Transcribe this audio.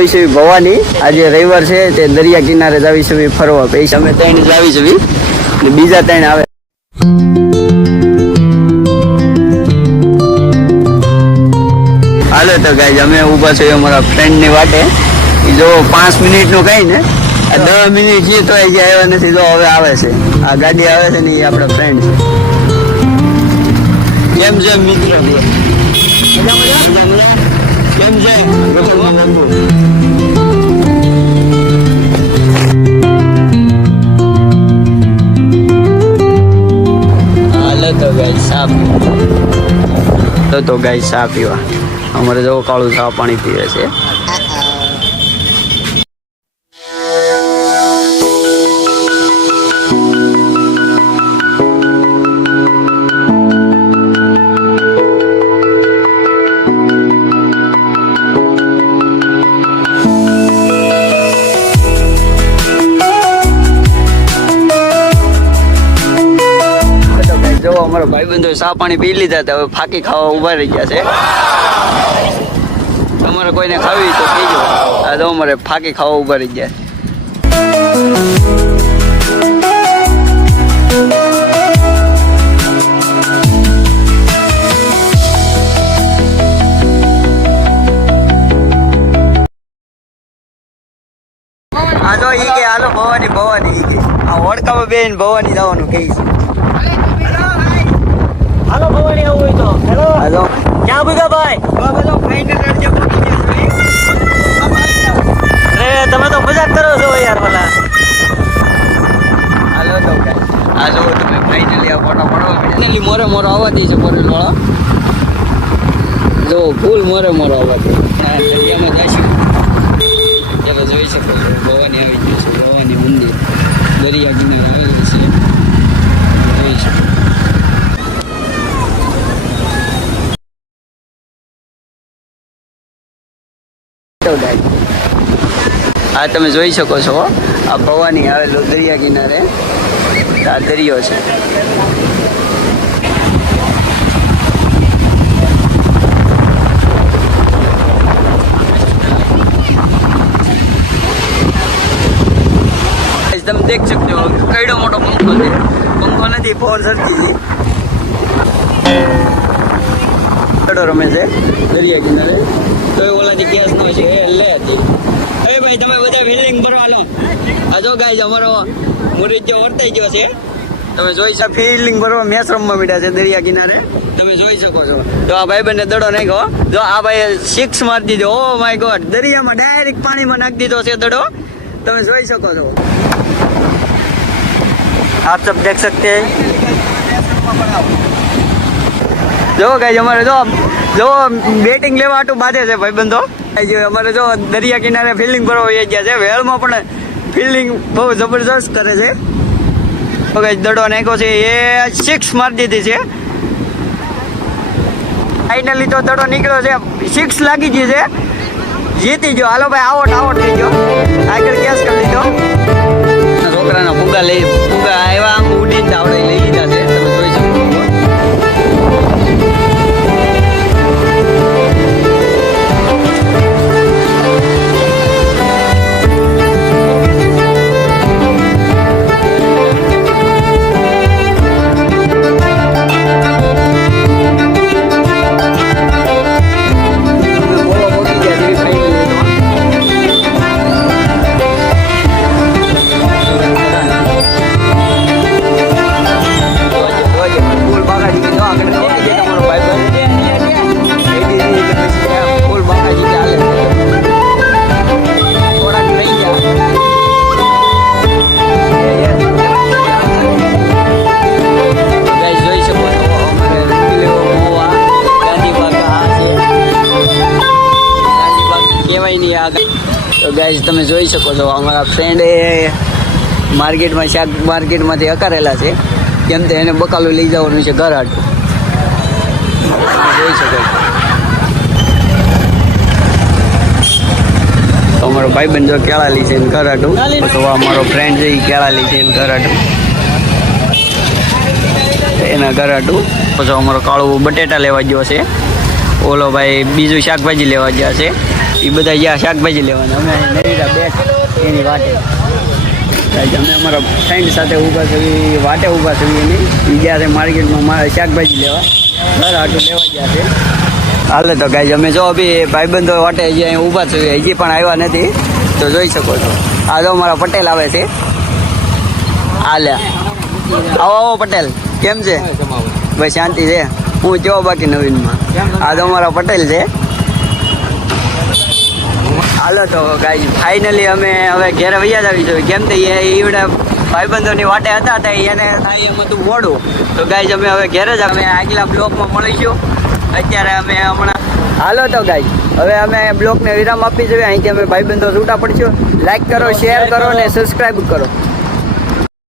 આવી ભવાની. આજે રવિવાર છે, તે દરિયા કિનારે જ આવી છે ફરવા. પૈસા અમે ત્રણ જ આવી છે બીજા ત્રણ આવે. હાલો તો ગાઈ અમે ઊભા છે અમારા ફ્રેન્ડની વાટે. જો પાંચ મિનિટનું કઈ ને દસ મિનિટ છે તો હજી આવ્યા નથી તો હવે આવે છે. આ ગાડી આવે છે ને એ આપણા ફ્રેન્ડ છે. કેમ છે મિત્ર? કેમ છે હાલો તો ગાય સાપ. ચા પીવા. અમારે જો કાળું ચા પાણી પીવે છે. અમારા ભાઈબંધો સા પાણી પી લીધા હતા, હવે ફાકી ખાવા ઊભા રહી ગયા છે. તમારે કોઈને ખાવી તો કહેજો. આ તો અમારે ફાકી ખાવા ઊભા રહી ગયા. આ તો ઈ કે, હાલો, ભવાની ભવાની ઈ કે. આ ઓળખામાં બેન ભવાની જવાનું કહે છે. મોરે મોરો આવવા દે છે પરેલ વાળા. જો ફૂલ મોરે મોરો આવવા દે. દરિયામાં ત્યારે જોઈ શકો છો ભવાની આવી ગયું છે ભવાની મંદિર. દરિયા કિનારે આવેલું છે. જોઈ શકો. આ તમે જોઈ શકો છો આ ભવાની આવેલો દરિયા કિનારે આ દરિયો છે. તમે દેખ શકજો કઈડો મોટો પંખો છે. પંખો નથી, ફોર સરતી છે. રમે છે, દરિયા કિનારે. તો એ ઓલાથી કેસ નો છે, એ લે હતી. એ ભાઈ, તમે બધા ફિલિંગ ભરવા લો આ જો ગાઈઝ અમારો મુરીજ જો વર્તાઈ ગયો છે. તમે જોઈ શકો ફિલિંગ ભરવા મેચ રમવા મીડ્યા છે દરિયા કિનારે. તમે જોઈ શકો છો. તો આ ભાઈ બંને દડો નાખ્યો. જો આ ભાઈ સિક્સ મારી દીધો. ઓ માય ગોડ દરિયામાં ડાયરેક્ટ પાણીમાં નાખી દીધો છે દડો. તમે જોઈ શકો છો. આપ સબ દેખ સકતે જો કઈ અમારે જો જો બેટિંગ લેવા આટું બાધે છે ભાઈબંધો. અમારે જો દરિયા કિનારે ફિલ્ડિંગ ભરવા વહી ગયા છે. વેલમાં પણ ફિલ્ડિંગ બહુ જબરજસ્ત કરે છે. ઓકે દડો નાખ્યો છે. એ સિક્સ મારી દીધી છે. ફાઇનલી તો દડો નીકળ્યો છે. સિક્સ લાગી ગઈ છે. જીતી ગયો. હાલો ભાઈ આવોટ આવોટ થઈ ગયો. આગળ કેસ કરી દીધો છોકરાના ફુગા લઈ ફુગા આવ્યા, આમ ઉડીને આવડે લઈ. ગાઈઝ તમે જોઈ શકો છો, અમારા ફ્રેન્ડે માર્કેટમાં શાક, માર્કેટમાંથી હકારેલા છે. કેમ તો એને બકાલું લઈ જવાનું છે ઘર હાટ જોઈ શકો તો અમારો ભાઈબંધ જો કેળા લી છે ઘર હાટું તો અમારો ફ્રેન્ડ છે એ કેળા લી છે ઘર હાટું એના ઘર હાટું પછી અમારો કાળું બટેટા લેવા ગયો છે. ઓલો ભાઈ બીજું શાકભાજી લેવા ગયા છે. એ બધા ગયા શાકભાજી લેવાના. અમે અહીં બેઠ. એની વાટે. અમે અમારા ફ્રેન્ડ સાથે ઊભા થઈ વાટે ઊભા છે એની એ ગયા છે માર્કેટમાં મારે શાકભાજી લેવા. ઘર આટું લેવા ગયા છે. હાલે તો કાંઈ અમે જો બી ભાઈબંધો વાટે હજી અહીં ઊભા છે, હજી પણ આવ્યા નથી. તો જોઈ શકો છો. આ જો અમારા પટેલ આવે છે. હાલ્યા આવો આવો પટેલ. કેમ છે? ભાઈ શાંતિ છે. હું કેવો બાકી નવીનમાં? આ તો અમારા પટેલ છે. હાલો તો ગાઈ ફાઇનલી અમે હવે ઘેર વૈયા જ આવી જોઈએ. કેમ તો એવડે ભાઈબંધોની વાટે હતા તો એને થાય એમ હતું મોડું. તો ગાઈ અમે હવે ઘેર જ અમે આગલા બ્લોકમાં મળીશું. અત્યારે અમે હમણાં હાલો તો ગાઈ હવે અમે બ્લોકને વિરામ આપી જોઈએ. અહીંથી અમે ભાઈબંધો છૂટા પડશું. લાઈક કરો શેર કરો અને સબસ્ક્રાઈબ કરો.